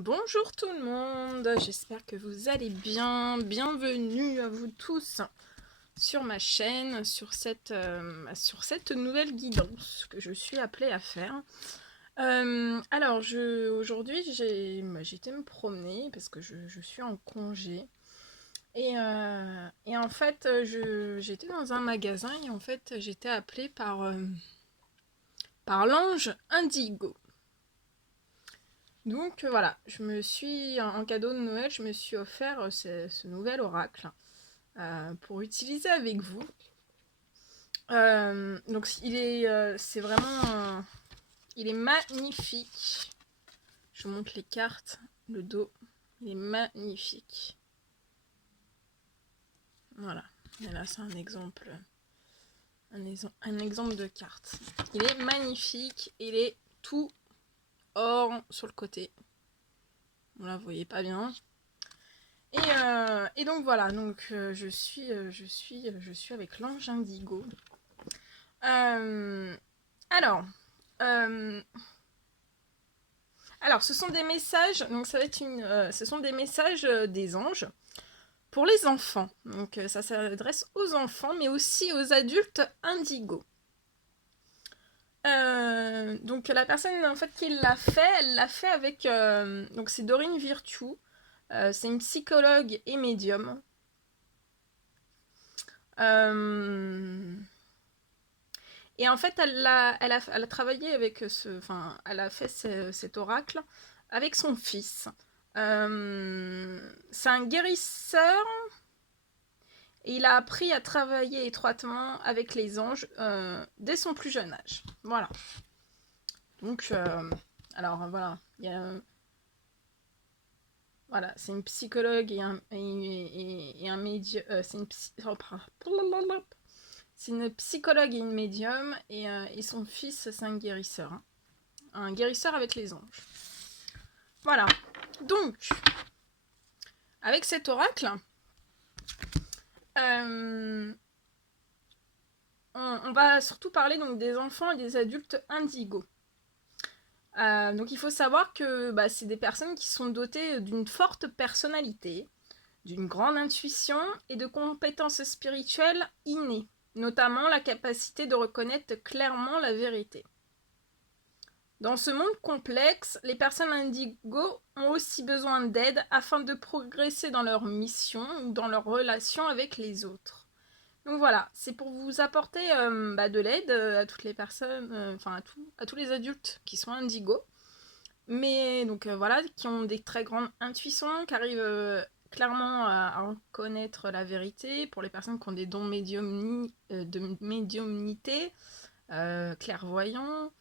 Bonjour tout le monde, j'espère que vous allez bien. Bienvenue à vous tous sur ma chaîne, sur cette nouvelle guidance que je suis appelée à faire. Alors, aujourd'hui, j'ai été me promener parce que je suis en congé. Et en fait, j'étais dans un magasin et en fait, j'étais appelée par l'ange Indigo. Donc voilà, je me suis, en cadeau de Noël, je me suis offert ce nouvel oracle pour utiliser avec vous. Donc c'est vraiment, il est magnifique. Je vous montre les cartes, le dos, il est magnifique. Voilà, et là c'est un exemple de carte. Il est magnifique, il est tout or sur le côté. Là, vous voyez pas bien. Et donc voilà, donc je suis avec l'ange Indigo. Euh, alors, euh, ce sont des messages. Donc ça va être ce sont des messages des anges pour les enfants. Donc ça s'adresse aux enfants, mais aussi aux adultes Indigo. Donc la personne en fait qui l'a fait, elle l'a fait avec donc c'est Dorine Virtue. C'est une psychologue et médium. Et en fait, elle a travaillé avec elle a fait cet oracle avec son fils. C'est un guérisseur et il a appris à travailler étroitement avec les anges dès son plus jeune âge. Voilà. Donc, alors voilà, il y a voilà, c'est une psychologue et un médium. C'est une psychologue et une médium, et son fils, c'est un guérisseur. Hein. Un guérisseur avec les anges. Voilà. Donc, avec cet oracle, on va surtout parler donc des enfants et des adultes indigos. Donc il faut savoir que c'est des personnes qui sont dotées d'une forte personnalité, d'une grande intuition et de compétences spirituelles innées, notamment la capacité de reconnaître clairement la vérité. Dans ce monde complexe, les personnes indigo ont aussi besoin d'aide afin de progresser dans leur mission ou dans leur relation avec les autres. Donc voilà, c'est pour vous apporter de l'aide à toutes les personnes, à tous les adultes qui sont indigos, mais donc voilà, qui ont des très grandes intuitions, qui arrivent clairement à reconnaître la vérité, pour les personnes qui ont des dons de médiumnité, clairvoyants,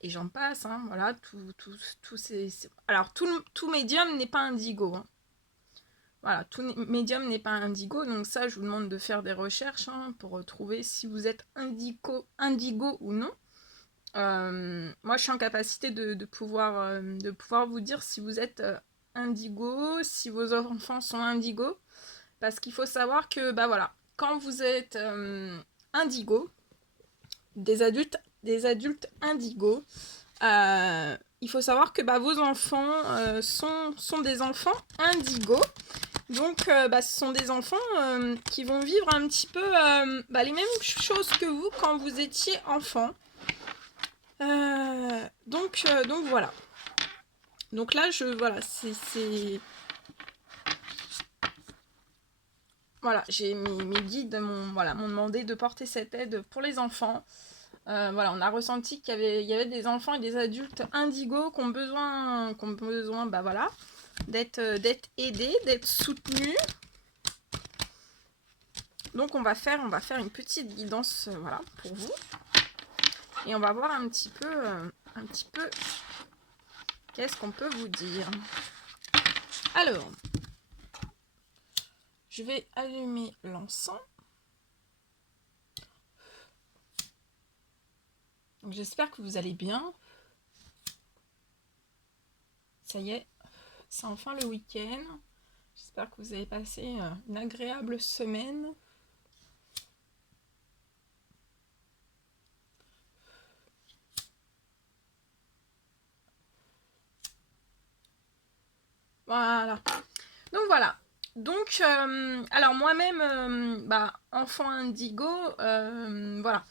et j'en passe, hein, voilà, alors, tout médium n'est pas indigo, hein. Voilà, tout médium n'est pas indigo, donc ça, je vous demande de faire des recherches hein, pour trouver si vous êtes indigo ou non. Moi, je suis en capacité de pouvoir vous dire si vous êtes indigo, si vos enfants sont indigo, parce qu'il faut savoir que, voilà, quand vous êtes indigo, des adultes indigos, il faut savoir que vos enfants sont des enfants indigos. Donc, ce sont des enfants qui vont vivre un petit peu les mêmes choses que vous quand vous étiez enfant. Donc voilà. Donc là, voilà, voilà, j'ai mes guides m'ont demandé de porter cette aide pour les enfants. Voilà, on a ressenti qu'il y avait des enfants et des adultes indigos qui ont besoin voilà, d'être aidés, d'être soutenus. Donc on va faire une petite guidance voilà, pour vous. Et on va voir un petit peu qu'est-ce qu'on peut vous dire. Alors, je vais allumer l'encens. J'espère que vous allez bien. Ça y est, c'est enfin le week-end. J'espère que vous avez passé une agréable semaine. Voilà. Donc voilà. Donc, alors moi-même, enfant indigo, voilà,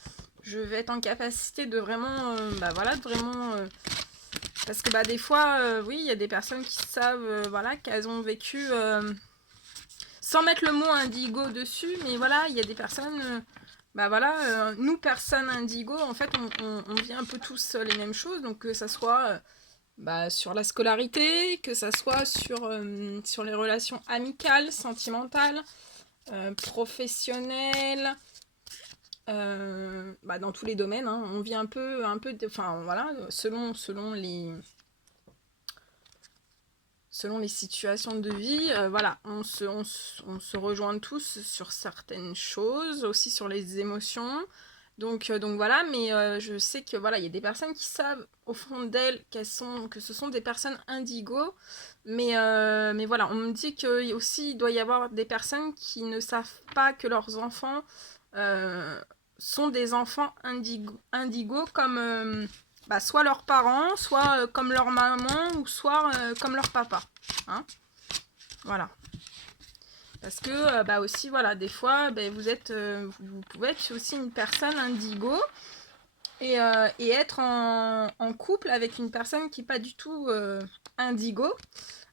je vais être en capacité de vraiment, voilà, de vraiment, parce que des fois, oui, il y a des personnes qui savent, voilà, qu'elles ont vécu, sans mettre le mot indigo dessus, mais voilà, il y a des personnes, voilà, nous personnes indigo, en fait, on vit un peu tous les mêmes choses, donc que ça soit sur la scolarité, que ça soit sur les relations amicales, sentimentales, professionnelles, dans tous les domaines, hein, on vit un peu, enfin voilà, selon les situations de vie, voilà, on se rejoint tous sur certaines choses, aussi sur les émotions. Donc voilà, mais je sais que voilà, il y a des personnes qui savent au fond d'elles que ce sont des personnes indigo, mais voilà, on me dit que aussi il doit y avoir des personnes qui ne savent pas que leurs enfants sont des enfants indigo comme soit leurs parents, soit comme leur maman, ou soit comme leur papa. Hein, voilà. Parce que aussi, voilà, des fois, vous pouvez être aussi une personne indigo et être en couple avec une personne qui n'est pas du tout indigo.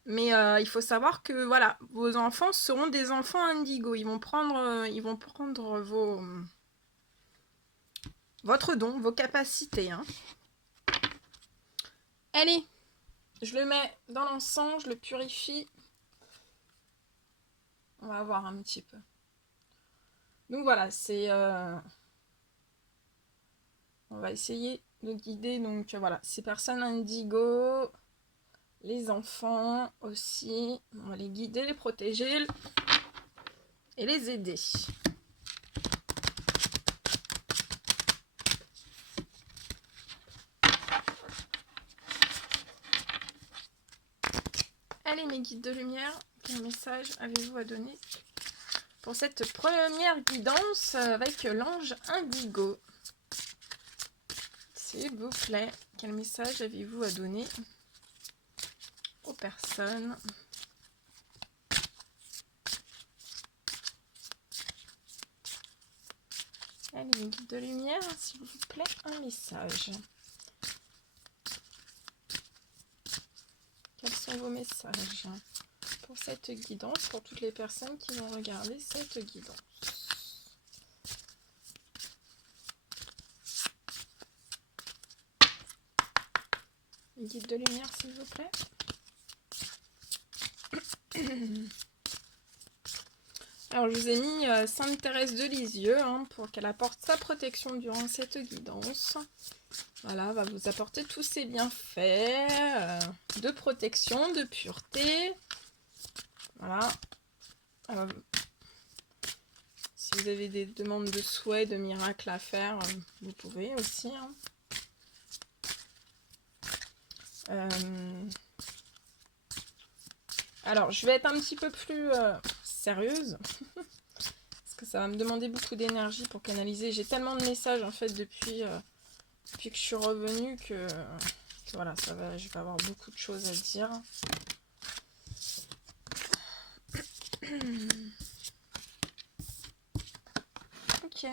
Mais il faut savoir que voilà, vos enfants seront des enfants indigo. Ils vont prendre votre don, vos capacités. Hein. Allez, je le mets dans l'encens, je le purifie. On va voir un petit peu. Donc voilà, c'est... on va essayer de guider donc voilà, ces personnes indigo, les enfants aussi. On va les guider, les protéger et les aider. Allez mes guides de lumière, quel message avez-vous à donner pour cette première guidance avec l'ange indigo? S'il vous plaît, quel message avez-vous à donner aux personnes? Allez, mes guides de lumière, s'il vous plaît, un message. Quels sont vos messages pour cette guidance, pour toutes les personnes qui vont regarder cette guidance? Guide de lumière, s'il vous plaît. Alors, je vous ai mis Sainte Thérèse de Lisieux pour qu'elle apporte sa protection durant cette guidance. Voilà, va vous apporter tous ses bienfaits de protection, de pureté. Voilà. Si vous avez des demandes de souhaits, de miracles à faire, vous pouvez aussi. Alors, je vais être un petit peu plus sérieuse. Parce que ça va me demander beaucoup d'énergie pour canaliser. J'ai tellement de messages en fait depuis que je suis revenue que voilà, je vais avoir beaucoup de choses à dire. Ok.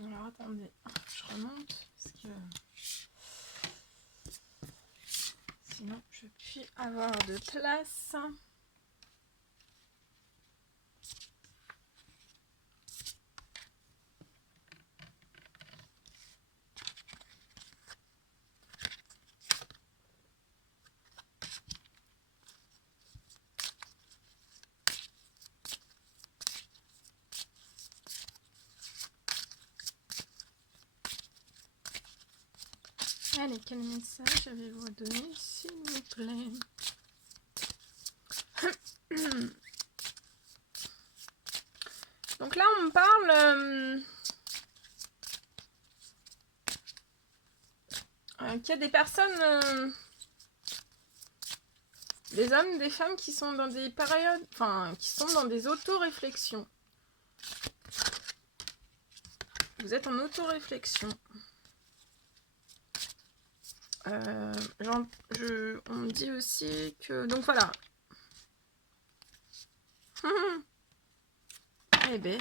Alors attendez, je remonte parce que sinon je ne vais plus avoir de place. Allez, quel message avez-vous à donner, s'il vous plaît? Donc là, on me parle qu'il y a des personnes, des hommes, des femmes qui sont dans des périodes, enfin, qui sont dans des auto-réflexions. Vous êtes en auto-réflexion. On me dit aussi que... Donc voilà. Eh ben,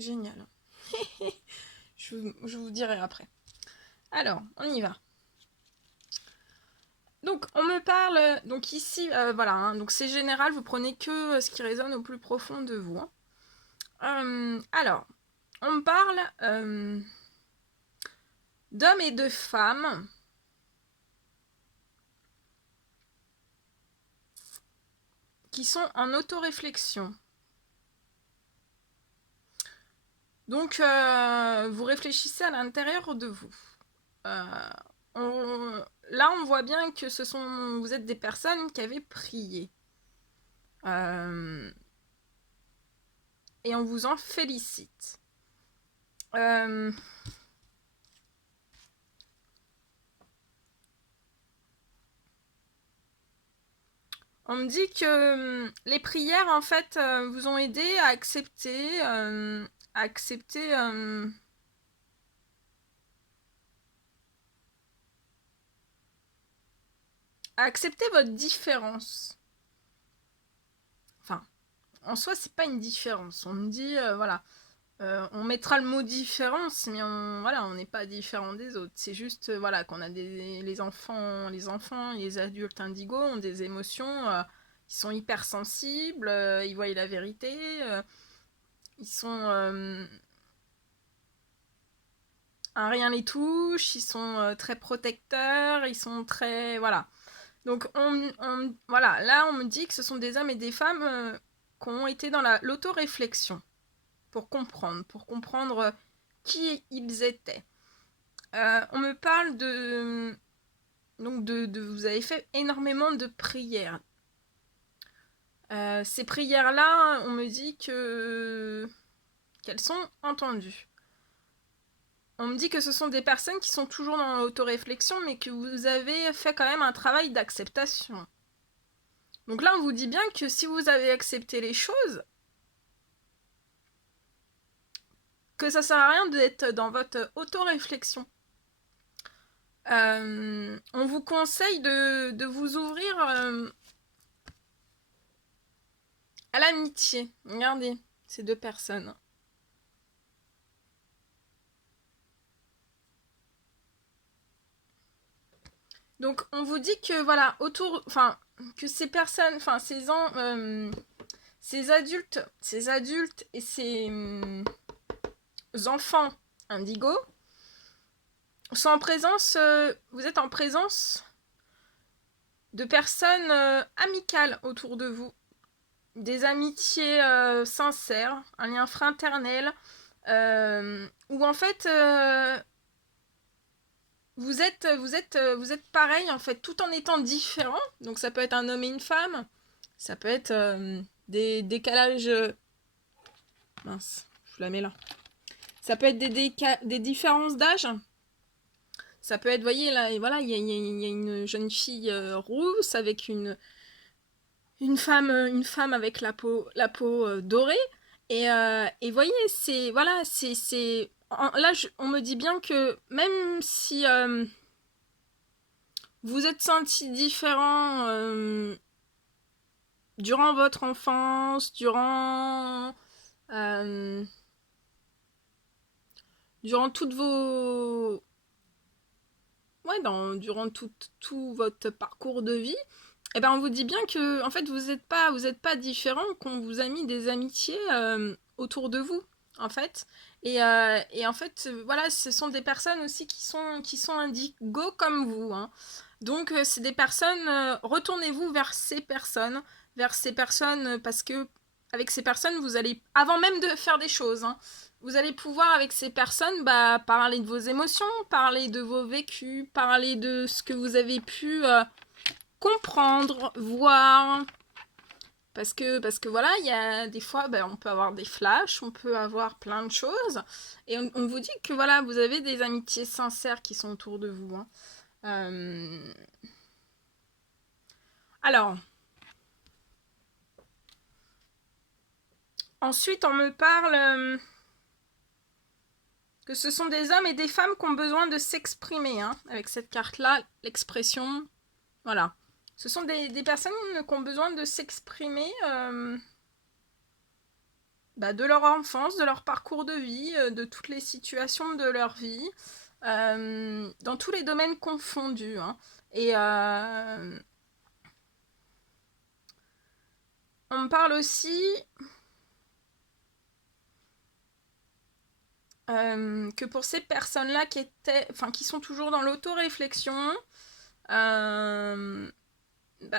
génial. je vous dirai après. Alors, on y va. Donc, on me parle... Donc ici, voilà, hein, donc c'est général, vous prenez que ce qui résonne au plus profond de vous. Hein. Alors, on me parle d'hommes et de femmes qui sont en auto-réflexion. Donc, vous réfléchissez à l'intérieur de vous. Là, on voit bien que vous êtes des personnes qui avaient prié. Et on vous en félicite. On me dit que les prières, en fait, vous ont aidé à accepter, à accepter votre différence. Enfin, en soi, c'est pas une différence. On me dit, voilà, on mettra le mot différence, mais on n'est pas différent des autres. C'est juste, voilà, qu'on a les enfants, les adultes indigos ont des émotions, ils sont hypersensibles, ils voient la vérité, ils sont... rien les touche, ils sont très protecteurs, ils sont très... Voilà. Donc, voilà, là, on me dit que ce sont des hommes et des femmes qui ont été dans l'autoréflexion pour comprendre qui ils étaient. On me parle de... Donc, vous avez fait énormément de prières. Ces prières-là, on me dit qu'elles sont entendues. On me dit que ce sont des personnes qui sont toujours dans l'autoréflexion, mais que vous avez fait quand même un travail d'acceptation. Donc là, on vous dit bien que si vous avez accepté les choses, que ça sert à rien d'être dans votre autoréflexion. On vous conseille de vous ouvrir à l'amitié. Regardez, ces deux personnes. Donc, on vous dit que, voilà, que ces personnes, ces adultes et ces enfants indigos sont en présence, vous êtes en présence de personnes amicales autour de vous, des amitiés sincères, un lien fraternel, où en fait vous êtes pareil en fait, tout en étant différents. Donc ça peut être un homme et une femme, ça peut être des décalages... Mince, je la mets là. Ça peut être des différences d'âge. Ça peut être, voyez, là, et voilà, il y a une jeune fille rousse avec une femme avec la peau dorée. Et voyez, c'est... Voilà, c'est là, on me dit bien que même si vous êtes senti différent durant votre enfance, durant toutes vos... Ouais, durant tout votre parcours de vie, eh ben on vous dit bien que en fait vous êtes pas différent, qu'on vous a mis des amitiés autour de vous en fait, et en fait voilà, ce sont des personnes aussi qui sont indigos comme vous, hein. Donc c'est des personnes, retournez-vous vers ces personnes parce que avec ces personnes, vous allez, avant même de faire des choses, hein, vous allez pouvoir avec ces personnes parler de vos émotions, parler de vos vécus, parler de ce que vous avez pu comprendre, voir. Parce que voilà, il y a des fois, on peut avoir des flashs, on peut avoir plein de choses. Et on vous dit que voilà, vous avez des amitiés sincères qui sont autour de vous. Hein. Alors, ensuite, on me parle que ce sont des hommes et des femmes qui ont besoin de s'exprimer. Hein, avec cette carte-là, l'expression, voilà. Ce sont des personnes qui ont besoin de s'exprimer de leur enfance, de leur parcours de vie, de toutes les situations de leur vie, dans tous les domaines confondus. Hein. Et on me parle aussi que pour ces personnes-là qui sont toujours dans l'autoréflexion,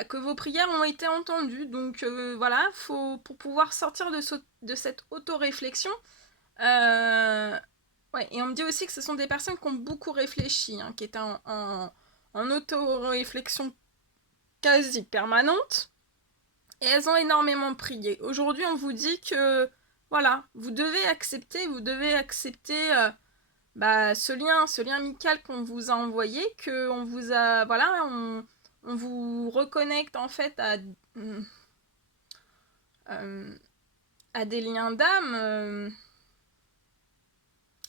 que vos prières ont été entendues. Donc voilà, pour pouvoir sortir de cette autoréflexion, ouais, et on me dit aussi que ce sont des personnes qui ont beaucoup réfléchi, hein, qui étaient en auto-réflexion quasi permanente, et elles ont énormément prié. Aujourd'hui, on vous dit que, voilà, vous devez accepter ce lien amical qu'on vous a envoyé, qu'on vous a, voilà, on vous reconnecte en fait à des liens d'âme,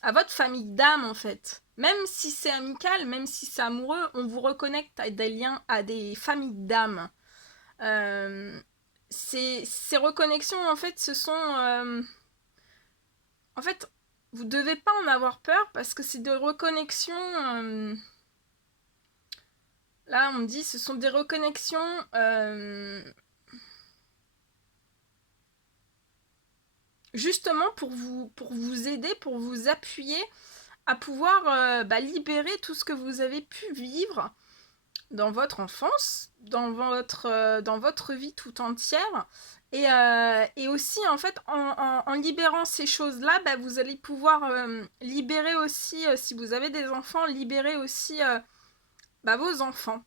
à votre famille d'âme en fait. Même si c'est amical, même si c'est amoureux, on vous reconnecte à des liens, à des familles d'âme. Ces reconnexions en fait ce sont... en fait, vous devez pas en avoir peur parce que c'est des reconnexions... là on me dit ce sont des reconnexions... justement pour vous aider, pour vous appuyer à pouvoir libérer tout ce que vous avez pu vivre dans votre enfance, dans votre vie tout entière. Et aussi, en fait, en libérant ces choses-là, vous allez pouvoir libérer aussi, si vous avez des enfants, libérer aussi vos enfants.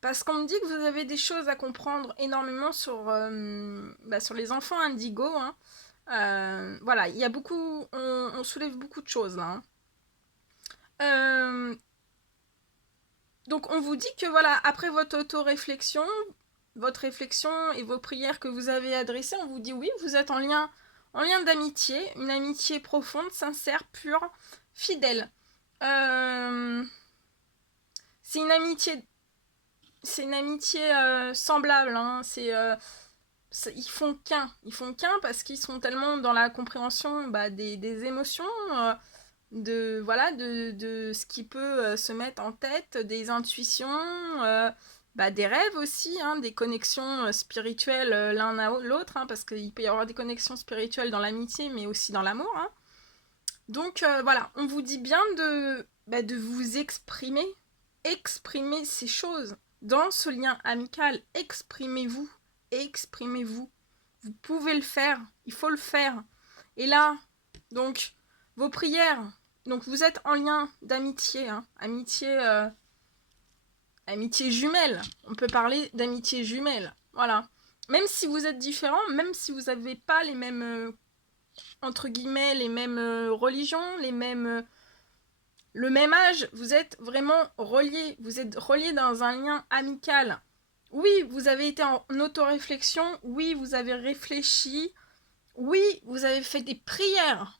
Parce qu'on me dit que vous avez des choses à comprendre énormément sur les enfants indigo. Hein. Voilà, il y a beaucoup, on soulève beaucoup de choses là. Hein. Donc on vous dit que voilà, après votre auto-réflexion, votre réflexion et vos prières que vous avez adressées, on vous dit oui, vous êtes en lien d'amitié, une amitié profonde, sincère, pure, fidèle. C'est une amitié semblable. Hein. Ils font qu'un parce qu'ils sont tellement dans la compréhension des émotions. De ce qui peut se mettre en tête, des intuitions, des rêves aussi, hein, des connexions spirituelles l'un à l'autre, hein, parce qu'il peut y avoir des connexions spirituelles dans l'amitié, mais aussi dans l'amour. Hein. Donc voilà, on vous dit bien de vous exprimer ces choses dans ce lien amical. Exprimez-vous, vous pouvez le faire, il faut le faire. Et là, donc, vos prières. Donc vous êtes en lien d'amitié, hein, amitié jumelle. On peut parler d'amitié jumelle. Voilà. Même si vous êtes différents, même si vous n'avez pas les mêmes, entre guillemets, les mêmes religions, le même âge, vous êtes vraiment reliés. Vous êtes reliés dans un lien amical. Oui, vous avez été en autoréflexion. Oui, vous avez réfléchi. Oui, vous avez fait des prières.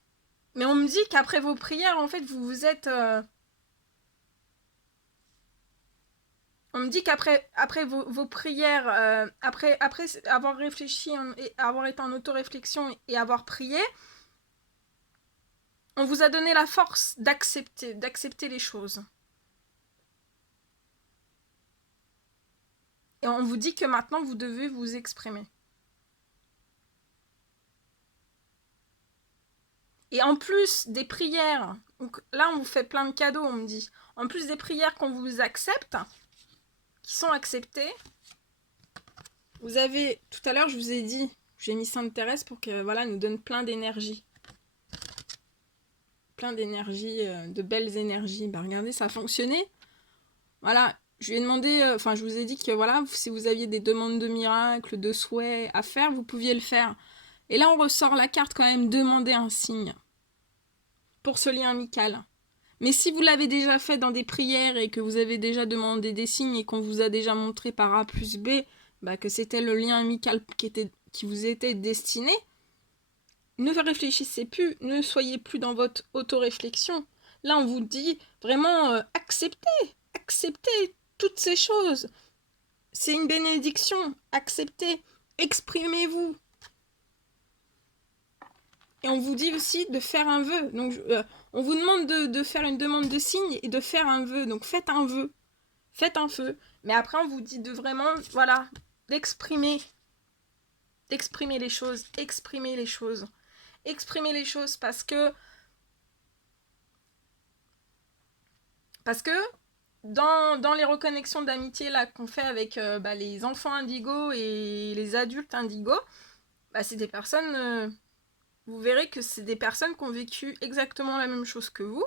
Mais on me dit qu'après vos prières, en fait, vous vous êtes... on me dit qu'après vos prières, après avoir réfléchi et avoir été en autoréflexion et avoir prié, on vous a donné la force d'accepter les choses. Et on vous dit que maintenant, vous devez vous exprimer. Et en plus des prières, donc là on vous fait plein de cadeaux, on me dit, en plus des prières qu'on vous accepte, qui sont acceptées, vous avez, tout à l'heure je vous ai dit J'ai mis Sainte Thérèse pour que voilà, elle nous donne plein d'énergie. Plein d'énergie, de belles énergies. Bah regardez, ça a fonctionné. Voilà, je lui ai demandé, enfin je vous ai dit que voilà, si vous aviez des demandes de miracles, de souhaits à faire, vous pouviez le faire. Et là on ressort la carte quand même, demander un signe. Pour ce lien amical. Mais si vous l'avez déjà fait dans des prières et que vous avez déjà demandé des signes et qu'on vous a déjà montré par A plus B bah, que c'était le lien amical qui vous était destiné, ne réfléchissez plus, ne soyez plus dans votre autoréflexion. Là, on vous dit vraiment acceptez toutes ces choses. C'est une bénédiction, acceptez, exprimez-vous. Et on vous dit aussi de faire un vœu. Donc, on vous demande de faire une demande de signe et de faire un vœu. Donc, faites un vœu. Faites un feu. Mais après, on vous dit de vraiment, voilà, d'exprimer les choses. Exprimer les choses. Exprimer les choses parce que dans les reconnexions d'amitié là qu'on fait avec les enfants indigos et les adultes indigos, c'est des personnes... vous verrez que c'est des personnes qui ont vécu exactement la même chose que vous,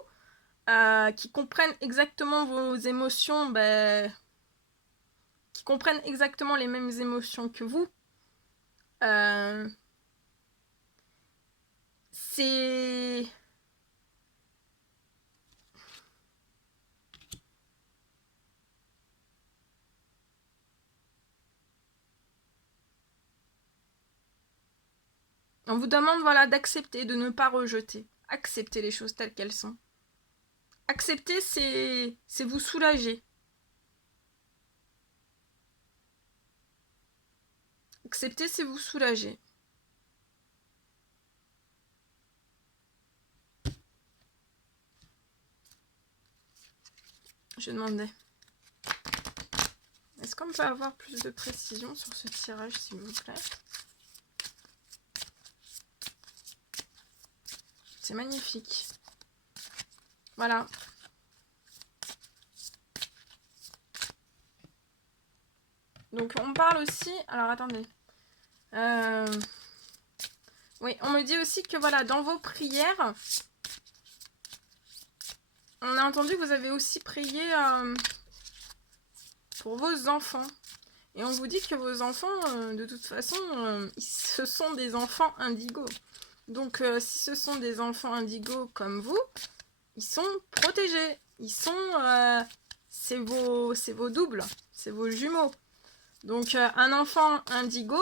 qui comprennent exactement vos émotions, qui comprennent exactement les mêmes émotions que vous. C'est... On vous demande voilà, d'accepter, de ne pas rejeter. Accepter les choses telles qu'elles sont. Accepter, c'est vous soulager. Accepter, c'est vous soulager. Je demandais. Est-ce qu'on peut avoir plus de précision sur ce tirage, s'il vous plaît? C'est magnifique. Voilà. Donc on parle aussi... Alors attendez. Oui, on me dit aussi que voilà, dans vos prières, on a entendu que vous avez aussi prié pour vos enfants. Et on vous dit que vos enfants, de toute façon, ce sont des enfants indigos. Donc si ce sont des enfants indigos comme vous, ils sont protégés. Ils sont... c'est vos doubles, c'est vos jumeaux. Donc un enfant indigo,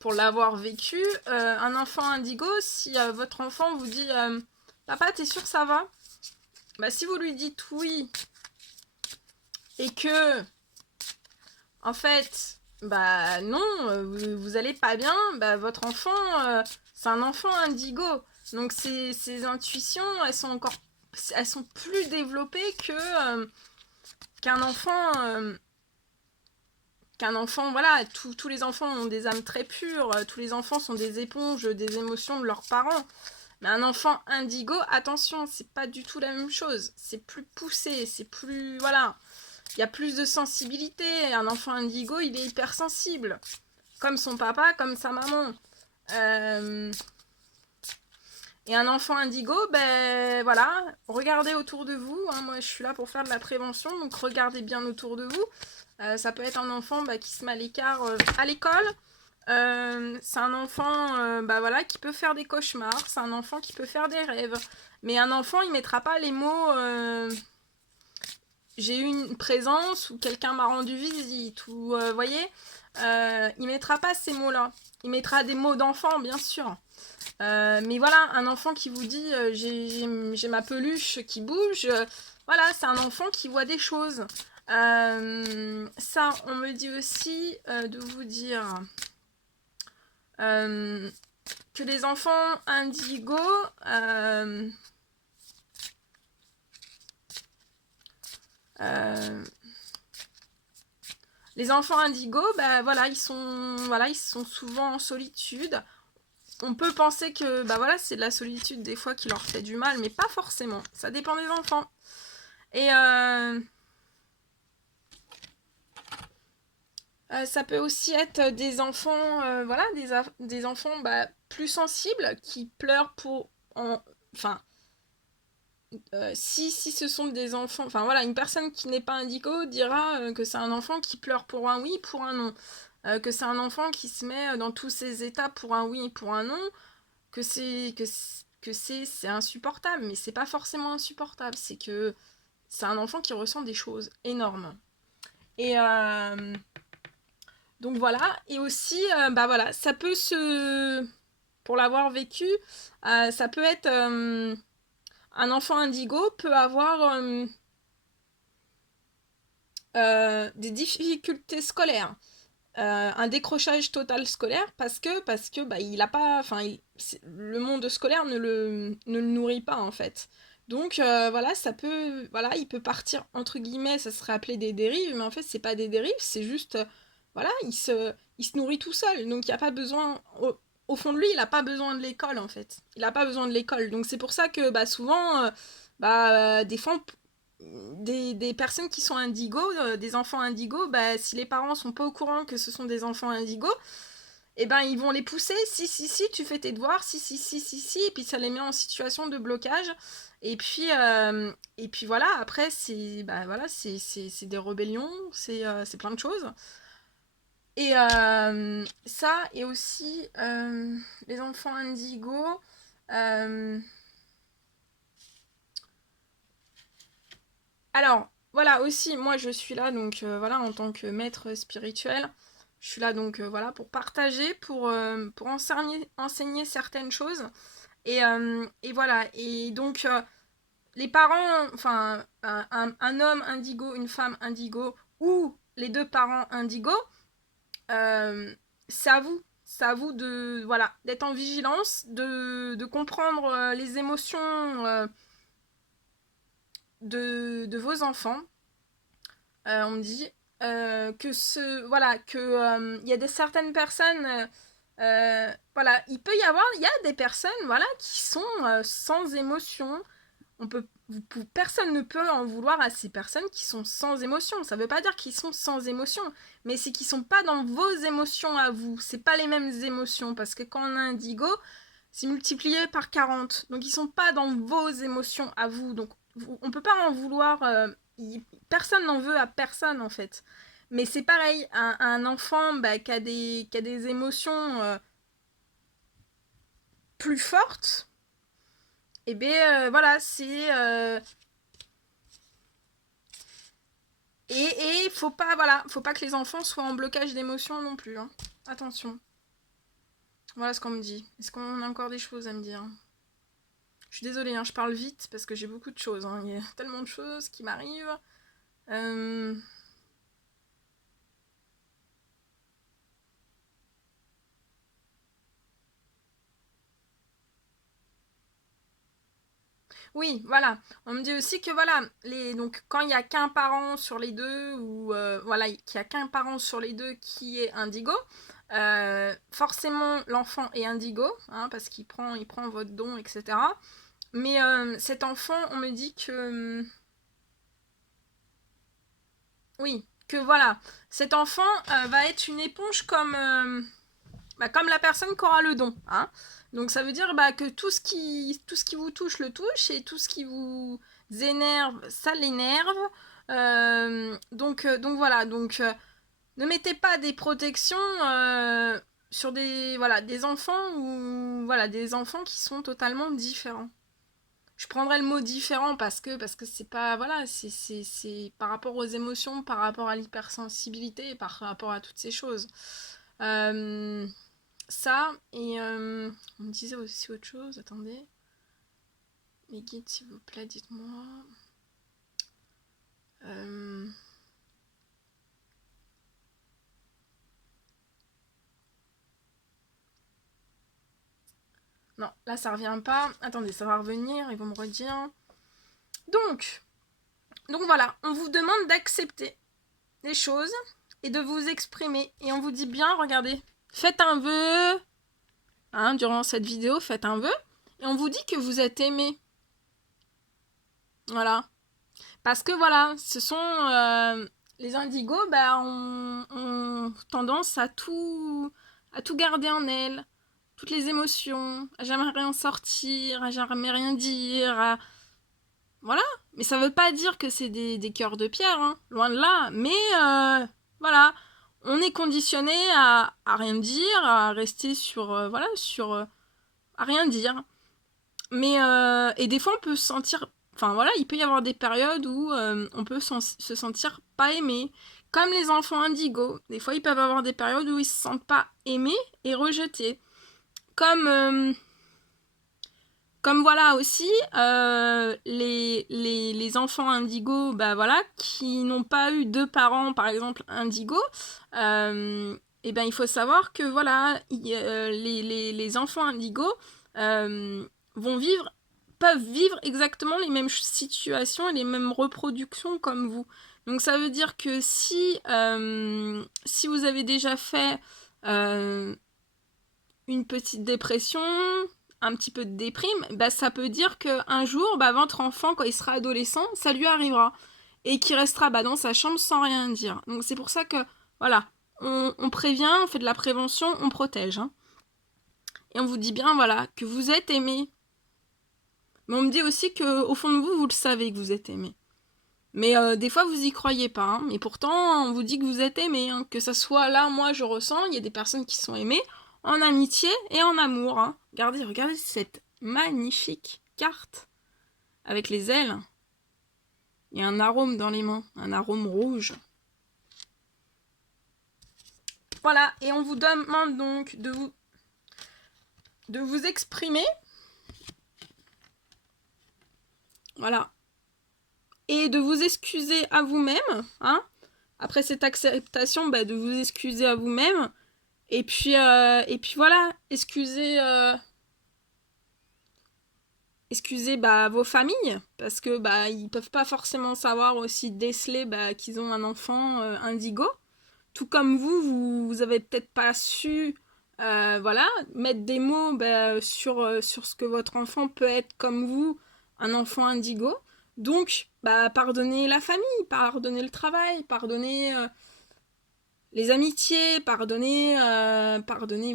pour l'avoir vécu, un enfant indigo, si votre enfant vous dit papa, t'es sûr ça va? Si vous lui dites oui, et que en fait, non, vous allez pas bien, votre enfant, c'est un enfant indigo. Donc ses intuitions, elles sont plus développées qu'un enfant... voilà, tous les enfants ont des âmes très pures, tous les enfants sont des éponges des émotions de leurs parents. Mais un enfant indigo, attention, c'est pas du tout la même chose. C'est plus poussé, c'est plus... Voilà. Il y a plus de sensibilité. Un enfant indigo, il est hypersensible. Comme son papa, comme sa maman. Et un enfant indigo, voilà, regardez autour de vous. Hein, moi, je suis là pour faire de la prévention, donc regardez bien autour de vous. Ça peut être un enfant qui se met à l'écart à l'école. C'est un enfant voilà, qui peut faire des cauchemars. C'est un enfant qui peut faire des rêves. Mais un enfant, il mettra pas les mots j'ai eu une présence ou quelqu'un m'a rendu visite. Ou voyez, il mettra pas ces mots-là. Il mettra des mots d'enfant, bien sûr. Mais voilà, un enfant qui vous dit j'ai ma peluche qui bouge, voilà, c'est un enfant qui voit des choses. Ça, on me dit aussi de vous dire que les enfants indigos les enfants indigos, voilà, ils sont souvent en solitude. On peut penser que voilà, c'est de la solitude des fois qui leur fait du mal, mais pas forcément. Ça dépend des enfants. Et Ça peut aussi être des enfants, voilà, des enfants bah, plus sensibles qui pleurent pour... Enfin, si ce sont des enfants... Enfin voilà, une personne qui n'est pas indigo dira que c'est un enfant qui pleure pour un oui, pour un non. Que c'est un enfant qui se met dans tous ses états pour un oui et pour un non. Que c'est insupportable. Mais c'est pas forcément insupportable. C'est que c'est un enfant qui ressent des choses énormes. Et... donc voilà, et aussi, bah voilà, ça peut se... Pour l'avoir vécu, ça peut être... un enfant indigo peut avoir des difficultés scolaires, un décrochage total scolaire parce que bah, il a pas... Enfin, le monde scolaire ne le nourrit pas, en fait. Donc voilà, ça peut... Voilà, il peut partir, entre guillemets, ça serait appelé des dérives, mais en fait, c'est pas des dérives, c'est juste... voilà, il se nourrit tout seul, donc il n'y a pas besoin... Au fond de lui, il n'a pas besoin de l'école, en fait. Il n'a pas besoin de l'école. Donc c'est pour ça que bah, souvent, des fois, des personnes qui sont indigos, des enfants indigos, bah, si les parents sont pas au courant que ce sont des enfants indigos, et ben ils vont les pousser, si, tu fais tes devoirs, si, et puis ça les met en situation de blocage. Et puis voilà, après, c'est des rébellions, c'est plein de choses. Et ça, et aussi les enfants indigos. euh, Alors, voilà, aussi, moi je suis là, donc voilà, en tant que maître spirituel, je suis là, donc voilà, pour partager, pour enseigner certaines choses. Et voilà, et donc les parents, enfin, un homme indigo, une femme indigo, ou les deux parents indigo, euh, c'est à vous de, voilà, d'être en vigilance, de comprendre les émotions de vos enfants. On me dit voilà, il y a certaines personnes, voilà, il y a des personnes, voilà, qui sont sans émotion. Personne ne peut en vouloir à ces personnes qui sont sans émotion. Ça veut pas dire qu'ils sont sans émotion, mais c'est qu'ils sont pas dans vos émotions à vous. C'est pas les mêmes émotions, parce que quand on a un indigo, c'est multiplié par 40. Donc ils sont pas dans vos émotions à vous. Donc on peut pas en vouloir. Personne n'en veut à personne, en fait. Mais c'est pareil, un enfant bah, qui a des émotions plus fortes, et bien voilà, c'est. Et faut pas que les enfants soient en blocage d'émotions non plus, hein. Attention. Voilà ce qu'on me dit. Est-ce qu'on a encore des choses à me dire? Je suis désolée, hein, je parle vite parce que j'ai beaucoup de choses, hein. Il y a tellement de choses qui m'arrivent. Euh... Oui, voilà. On me dit aussi que voilà, donc quand il n'y a qu'un parent sur les deux, ou voilà, qu'il n'y a qu'un parent sur les deux qui est indigo, forcément l'enfant est indigo, hein, parce qu'il prend votre don, etc. Mais cet enfant, on me dit que oui, que voilà, cet enfant va être une éponge comme la personne qui aura le don, hein. Donc ça veut dire que tout ce qui vous touche le touche, et tout ce qui vous énerve, ça l'énerve. Donc voilà, ne mettez pas des protections sur des enfants, ou voilà, des enfants qui sont totalement différents. Je prendrais le mot différent parce que c'est pas, voilà, c'est par rapport aux émotions, par rapport à l'hypersensibilité, par rapport à toutes ces choses. Euh, Ça, et on me disait aussi autre chose, attendez. Les guides, s'il vous plaît, dites-moi. Euh, Non, là ça revient pas. Attendez, ça va revenir, ils vont me redire. Donc, donc voilà, on vous demande d'accepter les choses et de vous exprimer. Et on vous dit bien, regardez, faites un vœu, hein, durant cette vidéo, faites un vœu. Et on vous dit que vous êtes aimé. Voilà. Parce que voilà, ce sont les indigos, bah, ont tendance à tout garder en elles, toutes les émotions, à jamais rien sortir, à jamais rien dire, voilà. Mais ça veut pas dire que c'est des cœurs de pierre, hein, loin de là. Mais voilà, on est conditionné à rien dire, à rester sur, voilà, sur, à rien dire. Mais, et des fois, on peut se sentir, enfin voilà, il peut y avoir des périodes où on peut se sentir pas aimé. Comme les enfants indigos, des fois, ils peuvent avoir des périodes où ils se sentent pas aimés et rejetés. Comme, comme voilà aussi, les enfants indigos, bah voilà, qui n'ont pas eu deux parents, par exemple, indigos, et ben il faut savoir que voilà, les enfants indigos vont vivre, peuvent vivre exactement les mêmes situations et les mêmes reproductions comme vous. Donc ça veut dire que si vous avez déjà fait une petite dépression, un petit peu de déprime, bah, ça peut dire qu'un jour, bah, votre enfant, quand il sera adolescent, ça lui arrivera. Et qu'il restera bah, dans sa chambre sans rien dire. Donc c'est pour ça que, voilà, on prévient, on fait de la prévention, on protège. Hein. Et on vous dit bien, voilà, que vous êtes aimé. Mais on me dit aussi qu'au fond de vous, vous le savez que vous êtes aimé. Mais des fois, vous y croyez pas. Hein. Mais pourtant, on vous dit que vous êtes aimé. Hein. Que ça soit là, moi, je ressens, il y a des personnes qui sont aimées en amitié et en amour. Hein. Regardez cette magnifique carte avec les ailes. Il y a un arôme dans les mains, un arôme rouge. Voilà, et on vous demande donc de vous exprimer. Voilà. Et de vous excuser à vous-même. Hein. Après cette acceptation, bah, de vous excuser à vous-même. Et puis voilà, excusez bah, vos familles, parce que bah, ils peuvent pas forcément savoir aussi déceler bah, qu'ils ont un enfant indigo. Tout comme vous avez peut-être pas su voilà, mettre des mots bah, sur ce que votre enfant peut être comme vous, un enfant indigo. Donc, bah, pardonnez la famille, pardonnez le travail, pardonnez les amitiés, pardonnez,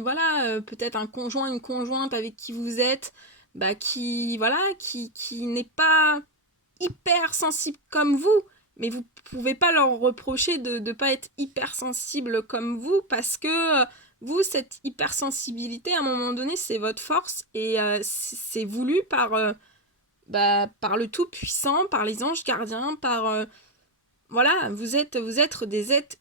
voilà, peut-être un conjoint, une conjointe avec qui vous êtes, bah, qui n'est pas hyper sensible comme vous, mais vous pouvez pas leur reprocher de ne pas être hyper sensible comme vous, parce que vous, cette hypersensibilité, à un moment donné, c'est votre force, et c'est voulu par le Tout-Puissant, par les anges gardiens, voilà, vous êtes des êtres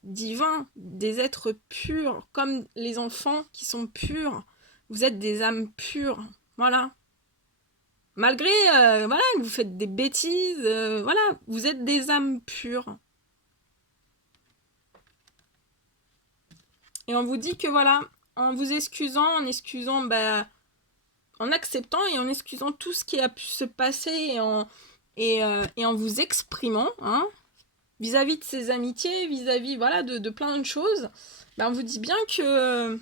divins, des êtres purs, comme les enfants qui sont purs. Vous êtes des âmes pures, voilà. Malgré, voilà, que vous faites des bêtises, voilà, vous êtes des âmes pures. Et on vous dit que voilà, en vous excusant, bah, en acceptant et en excusant tout ce qui a pu se passer et en vous exprimant, hein, vis-à-vis de ses amitiés, vis-à-vis voilà, de plein de choses, ben on vous dit bien que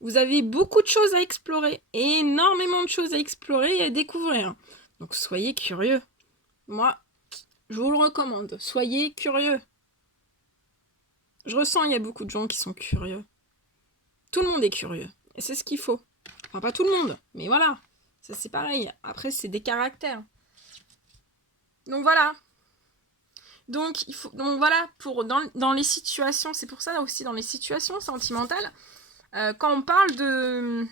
vous avez beaucoup de choses à explorer, énormément de choses à explorer et à découvrir. Donc soyez curieux. Moi, je vous le recommande. Soyez curieux. Je ressens il y a beaucoup de gens qui sont curieux. Tout le monde est curieux. Et c'est ce qu'il faut. Enfin, pas tout le monde, mais voilà. Ça, c'est pareil. Après, c'est des caractères. Donc voilà. Donc voilà, dans les situations, c'est pour ça aussi dans les situations sentimentales, quand on parle de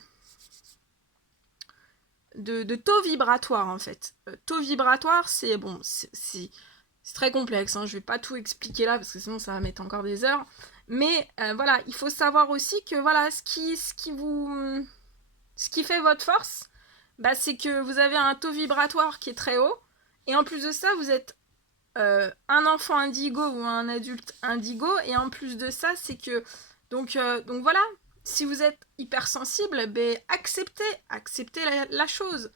taux vibratoire en fait. Taux vibratoire, c'est bon, c'est très complexe, hein, je vais pas tout expliquer là parce que sinon ça va mettre encore des heures. Mais voilà, il faut savoir aussi que voilà, ce qui fait votre force, bah, c'est que vous avez un taux vibratoire qui est très haut. Et en plus de ça, vous êtes un enfant indigo ou un adulte indigo. Et en plus de ça, c'est que donc voilà, si vous êtes hypersensible, ben acceptez la chose.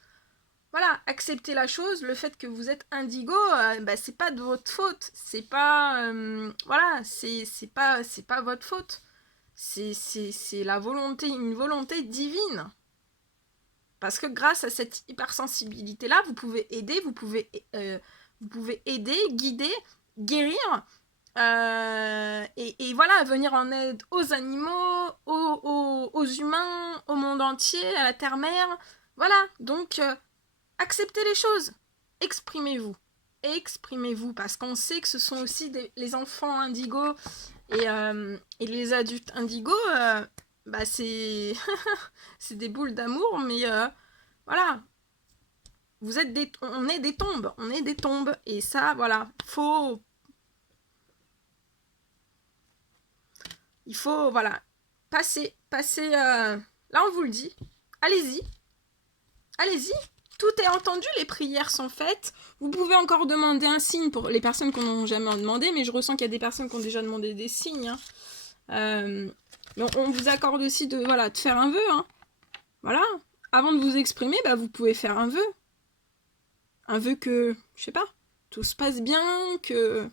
Voilà, acceptez la chose, le fait que vous êtes indigo, ben, c'est pas de votre faute. C'est pas voilà, c'est pas votre faute. C'est la volonté, une volonté divine. Parce que grâce à cette hypersensibilité-là, vous pouvez aider, vous pouvez aider, guider, guérir Et voilà, venir en aide aux animaux, aux humains, au monde entier, à la terre-mère. Voilà, donc acceptez les choses, exprimez-vous. Exprimez-vous, parce qu'on sait que ce sont aussi les enfants indigos et les adultes indigos, bah c'est c'est des boules d'amour, mais voilà, on est des tombes, et ça, voilà, il faut, voilà, passer, là on vous le dit, allez-y, allez-y, tout est entendu, les prières sont faites, vous pouvez encore demander un signe pour les personnes qui n'ont jamais demandé, mais je ressens qu'il y a des personnes qui ont déjà demandé des signes, hein. On vous accorde aussi de faire un vœu, hein. Voilà, avant de vous exprimer, bah, vous pouvez faire un vœu. Un vœu que, je sais pas, tout se passe bien, que...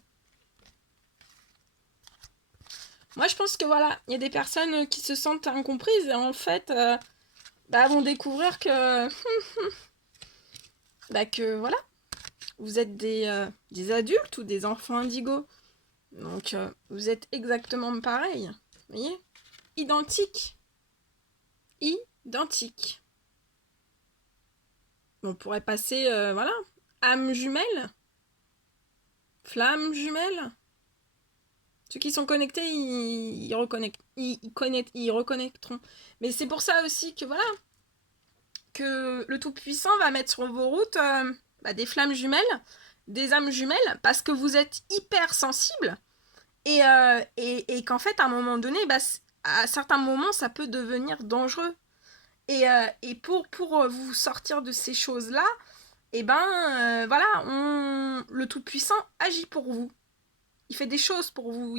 Moi, je pense que voilà, il y a des personnes qui se sentent incomprises et en fait, vont découvrir que, que voilà, vous êtes des adultes ou des enfants indigos. Donc, vous êtes exactement pareil. Vous voyez? Identique. Identique. On pourrait passer, voilà, âme jumelle, flamme jumelle. Ceux qui sont connectés, ils reconnecteront. Mais c'est pour ça aussi que voilà, que le Tout-Puissant va mettre sur vos routes des flammes jumelles, des âmes jumelles, parce que vous êtes hyper sensibles et qu'en fait, à un moment donné, à certains moments, ça peut devenir dangereux. Et pour vous sortir de ces choses-là, le Tout-Puissant agit pour vous. Il fait des choses pour vous.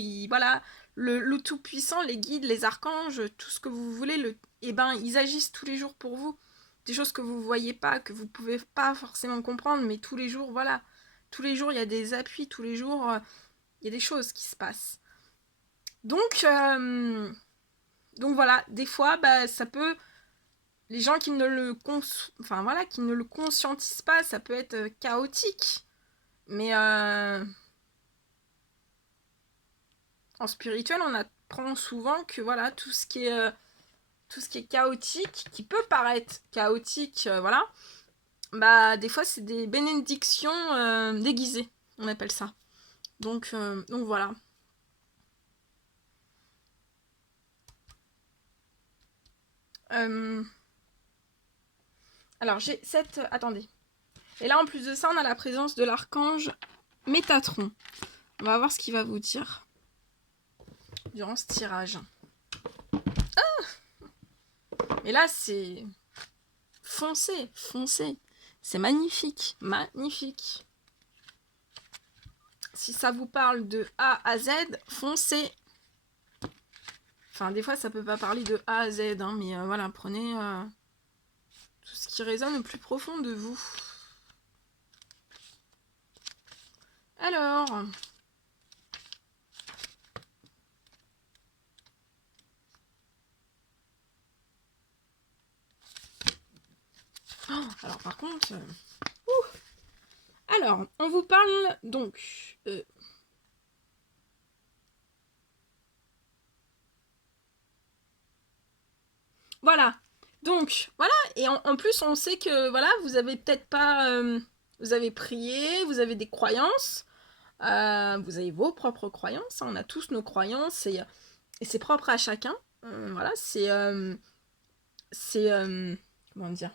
Le Tout-Puissant, les guides, les archanges, tout ce que vous voulez, ils agissent tous les jours pour vous. Des choses que vous voyez pas, que vous pouvez pas forcément comprendre, mais tous les jours, voilà. Tous les jours, il y a des appuis, tous les jours, il y a des choses qui se passent. Donc voilà, des fois, ça peut... Les gens qui ne le conscientisent pas, ça peut être chaotique. Mais en spirituel, on apprend souvent que voilà, tout ce qui est chaotique, qui peut paraître chaotique, des fois c'est des bénédictions déguisées, on appelle ça. Donc voilà. Alors j'ai cette... Attendez. Et là en plus de ça, on a la présence de l'archange Métatron. On va voir ce qu'il va vous dire durant ce tirage. Mais là c'est... Foncez. C'est magnifique. Si ça vous parle de A à Z, foncez. Enfin, des fois, ça peut pas parler de A à Z, hein, mais voilà, prenez tout ce qui résonne au plus profond de vous. Alors... alors, par contre... Alors, on vous parle donc... Voilà. Donc, voilà. Et en plus, on sait que, voilà, vous avez peut-être pas... vous avez prié, vous avez des croyances. Vous avez vos propres croyances. Hein, on a tous nos croyances et c'est propre à chacun. Voilà, c'est... comment dire?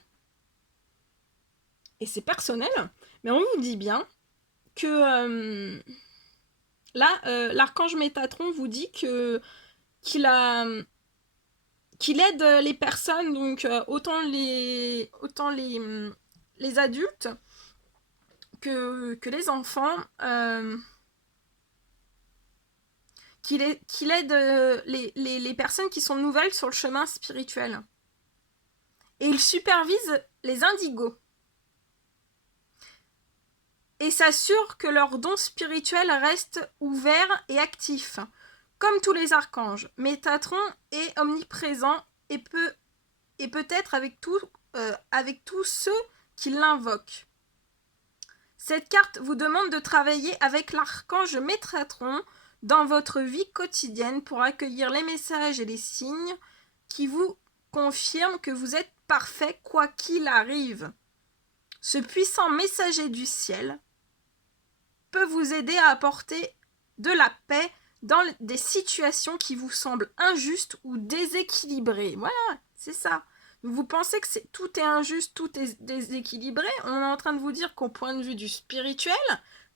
Et c'est personnel. Mais on vous dit bien que... là, l'archange Métatron vous dit qu'il aide les personnes, donc autant les adultes que les enfants, qu'il aide les personnes qui sont nouvelles sur le chemin spirituel. Et il supervise les indigos. Et s'assure que leurs dons spirituels restent ouverts et actifs. Comme tous les archanges, Métatron est omniprésent et peut être avec tous ceux qui l'invoquent. Cette carte vous demande de travailler avec l'archange Métatron dans votre vie quotidienne pour accueillir les messages et les signes qui vous confirment que vous êtes parfait quoi qu'il arrive. Ce puissant messager du ciel peut vous aider à apporter de la paix dans des situations qui vous semblent injustes ou déséquilibrées. Voilà, c'est ça. Vous pensez que tout est injuste, tout est déséquilibré. On est en train de vous dire qu'au point de vue du spirituel,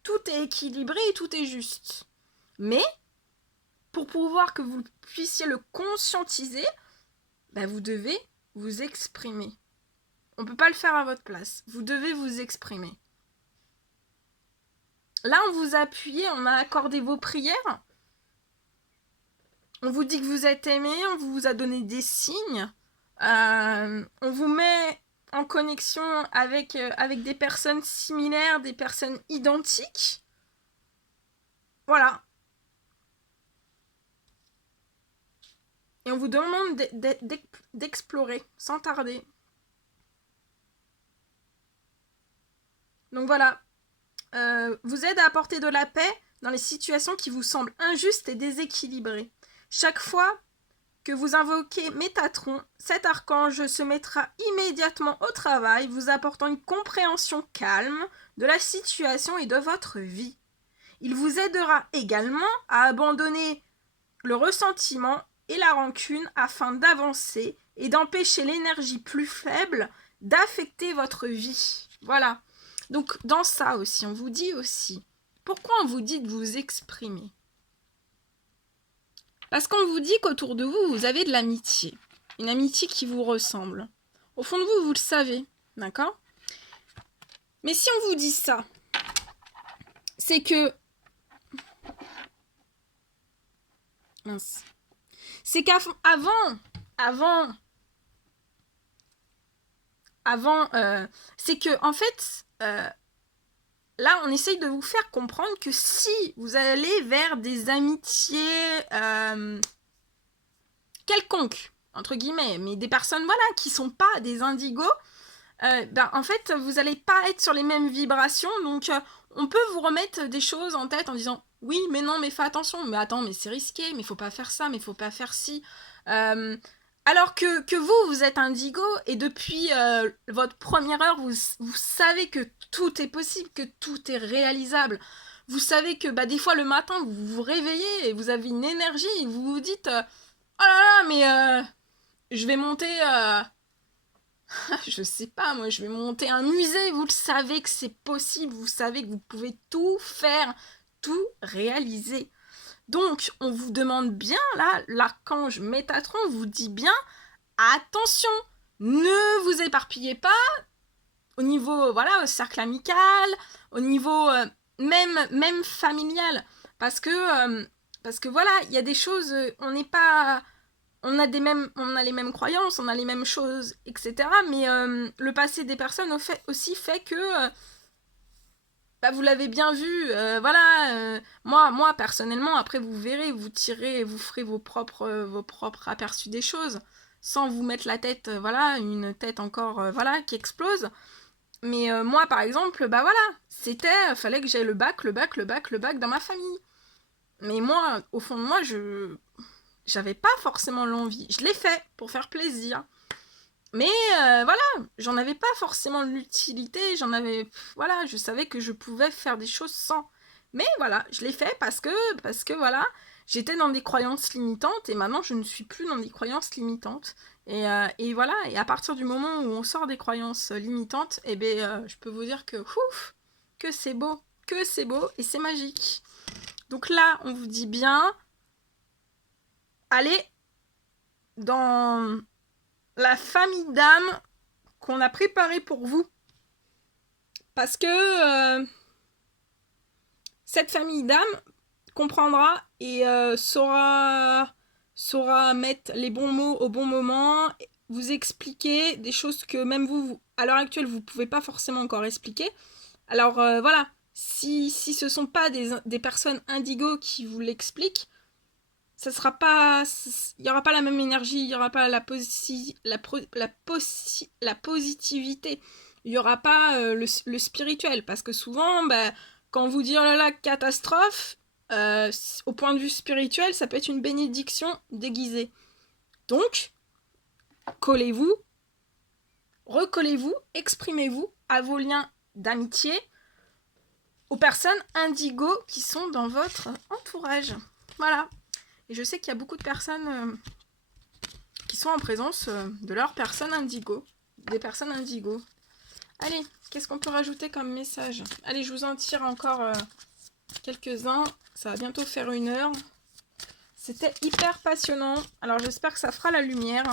tout est équilibré et tout est juste. Mais, pour pouvoir que vous puissiez le conscientiser, vous devez vous exprimer. On ne peut pas le faire à votre place. Vous devez vous exprimer. Là, on vous a appuyé, on a accordé vos prières. On vous dit que vous êtes aimé, on vous a donné des signes. On vous met en connexion avec des personnes similaires, des personnes identiques. Voilà. Et on vous demande d'explorer sans tarder. Donc voilà. Vous aide à apporter de la paix dans les situations qui vous semblent injustes et déséquilibrées. Chaque fois que vous invoquez Métatron, cet archange se mettra immédiatement au travail, vous apportant une compréhension calme de la situation et de votre vie. Il vous aidera également à abandonner le ressentiment et la rancune afin d'avancer et d'empêcher l'énergie plus faible d'affecter votre vie. Voilà. Donc dans ça aussi, on vous dit aussi, pourquoi on vous dit de vous exprimer ? Parce qu'on vous dit qu'autour de vous, vous avez de l'amitié. Une amitié qui vous ressemble. Au fond de vous, vous le savez. D'accord ? Mais si on vous dit ça, c'est que... Mince. C'est qu'avant, c'est que, en fait, là, on essaye de vous faire comprendre que si vous allez vers des amitiés quelconques, entre guillemets, mais des personnes, voilà, qui sont pas des indigos, en fait, vous n'allez pas être sur les mêmes vibrations, donc on peut vous remettre des choses en tête en disant « Oui, mais non, mais fais attention, mais attends, mais c'est risqué, mais faut pas faire ça, mais faut pas faire ci. » Alors que vous êtes indigo, et depuis votre première heure, vous savez que tout est possible, que tout est réalisable. Vous savez que des fois, le matin, vous vous réveillez et vous avez une énergie, et vous vous dites « Oh là là, mais je vais monter... je sais pas, moi, je vais monter un musée. » Vous le savez que c'est possible, vous savez que vous pouvez tout faire, tout réaliser. Donc, on vous demande bien, là, l'archange Métatron vous dit bien, attention, ne vous éparpillez pas au niveau, voilà, au cercle amical, au niveau même familial. Parce que voilà, il y a des choses, on n'est pas... On a les mêmes croyances, on a les mêmes choses, etc. Mais le passé des personnes aussi fait que... vous l'avez bien vu, voilà, moi personnellement, après vous verrez, vous ferez vos propres aperçus des choses, sans vous mettre la tête, voilà, une tête encore, voilà, qui explose. Mais moi par exemple, voilà, fallait que j'aie le bac dans ma famille. Mais moi, au fond de moi, j'avais pas forcément l'envie. Je l'ai fait pour faire plaisir. Mais voilà, j'en avais pas forcément l'utilité, voilà, je savais que je pouvais faire des choses sans. Mais voilà, je l'ai fait parce que voilà, j'étais dans des croyances limitantes et maintenant je ne suis plus dans des croyances limitantes. Et voilà, et à partir du moment où on sort des croyances limitantes, je peux vous dire que c'est beau et c'est magique. Donc là, on vous dit bien, allez dans la famille d'âmes qu'on a préparée pour vous. Parce que cette famille d'âmes comprendra et saura mettre les bons mots au bon moment, vous expliquer des choses que même vous à l'heure actuelle, vous ne pouvez pas forcément encore expliquer. Alors voilà, si ce ne sont pas des personnes indigo qui vous l'expliquent, ça sera pas, il n'y aura pas la même énergie, il n'y aura pas la positivité, il n'y aura pas le spirituel, parce que souvent, quand on vous dit oh là là, catastrophe, au point de vue spirituel, ça peut être une bénédiction déguisée. Donc, collez-vous, recollez-vous, exprimez-vous à vos liens d'amitié, aux personnes indigo qui sont dans votre entourage. Voilà. Et je sais qu'il y a beaucoup de personnes qui sont en présence de leurs personnes indigo, des personnes indigo. Allez, qu'est-ce qu'on peut rajouter comme message? Allez, je vous en tire encore quelques-uns. Ça va bientôt faire 1 heure. C'était hyper passionnant. Alors, j'espère que ça fera la lumière.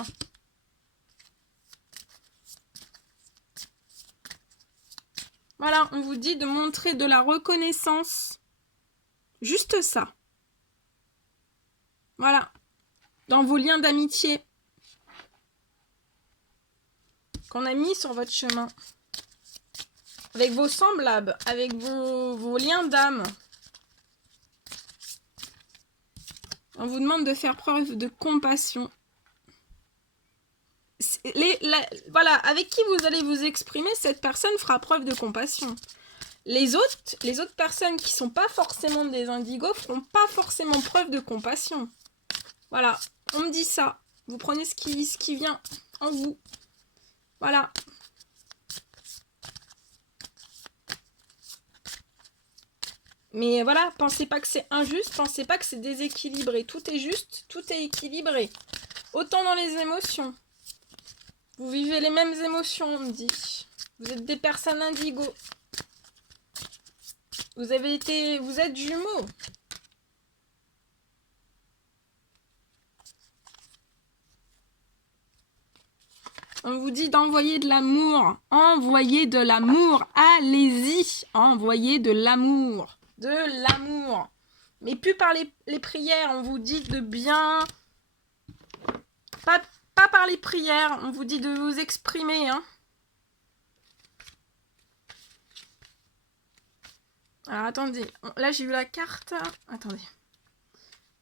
Voilà, on vous dit de montrer de la reconnaissance. Juste ça. Voilà. Dans vos liens d'amitié qu'on a mis sur votre chemin. Avec vos semblables, avec vos liens d'âme. On vous demande de faire preuve de compassion. Voilà, avec qui vous allez vous exprimer, cette personne fera preuve de compassion. Les autres personnes qui ne sont pas forcément des indigos feront pas forcément preuve de compassion. Voilà, on me dit ça. Vous prenez ce qui vient en vous. Voilà. Mais voilà, pensez pas que c'est injuste, pensez pas que c'est déséquilibré. Tout est juste, tout est équilibré. Autant dans les émotions. Vous vivez les mêmes émotions, on me dit. Vous êtes des personnes indigo. Vous êtes jumeaux. On vous dit d'envoyer de l'amour. Envoyez de l'amour. Allez-y. Envoyez de l'amour. De l'amour. Mais plus par les prières. On vous dit de bien... Pas par les prières. On vous dit de vous exprimer. Hein. Alors, attendez. Là, j'ai eu la carte. Attendez.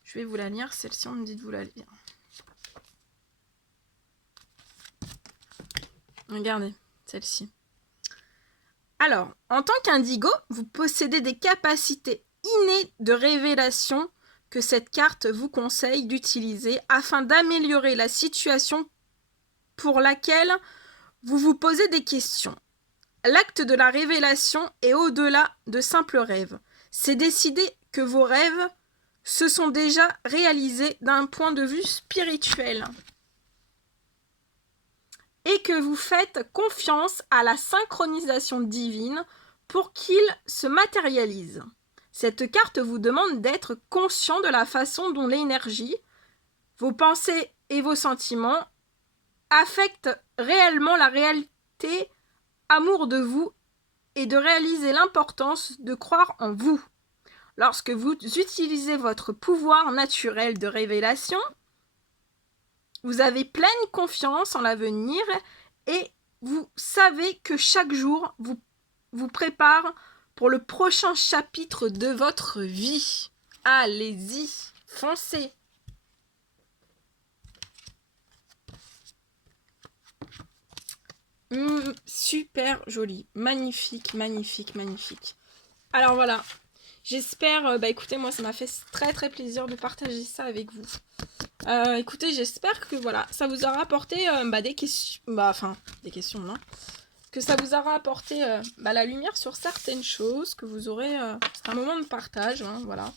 Je vais vous la lire. Celle-ci, on me dit de vous la lire. Regardez, celle-ci. Alors, en tant qu'indigo, vous possédez des capacités innées de révélation que cette carte vous conseille d'utiliser afin d'améliorer la situation pour laquelle vous vous posez des questions. L'acte de la révélation est au-delà de simples rêves. C'est décider que vos rêves se sont déjà réalisés d'un point de vue spirituel et que vous faites confiance à la synchronisation divine pour qu'il se matérialise. Cette carte vous demande d'être conscient de la façon dont l'énergie, vos pensées et vos sentiments affectent réellement la réalité amour de vous et de réaliser l'importance de croire en vous. Lorsque vous utilisez votre pouvoir naturel de révélation, vous avez pleine confiance en l'avenir et vous savez que chaque jour vous prépare pour le prochain chapitre de votre vie. Allez-y, foncez. Super joli, magnifique, magnifique, magnifique. Alors voilà, j'espère, écoutez, moi ça m'a fait très très plaisir de partager ça avec vous. Écoutez, j'espère que voilà, ça vous aura apporté des questions, des questions, non, que ça vous aura apporté la lumière sur certaines choses, que vous aurez un moment de partage, hein, voilà.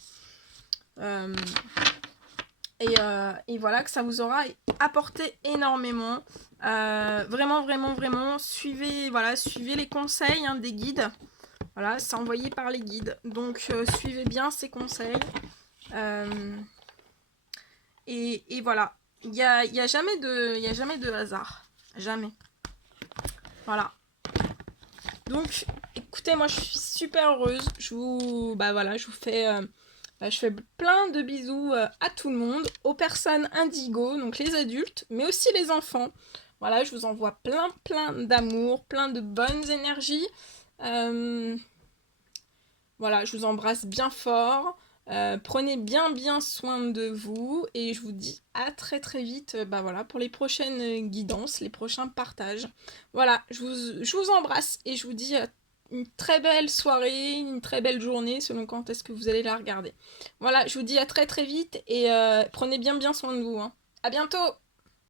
Et voilà, que ça vous aura apporté énormément. Vraiment, vraiment, vraiment, suivez les conseils des guides. Voilà, c'est envoyé par les guides. Donc, suivez bien ces conseils. Et voilà, il y a jamais de hasard. Jamais. Voilà. Donc, écoutez, moi, je suis super heureuse. Je vous fais plein de bisous à tout le monde, aux personnes indigo, donc les adultes, mais aussi les enfants. Voilà, je vous envoie plein d'amour, plein de bonnes énergies. Voilà, je vous embrasse bien fort. Prenez bien soin de vous et je vous dis à très vite pour les prochaines guidances, les prochains partages. Voilà, je vous embrasse et je vous dis une très belle soirée, une très belle journée, selon quand est-ce que vous allez la regarder. Voilà, je vous dis à très très vite et prenez bien soin de vous, hein. À bientôt!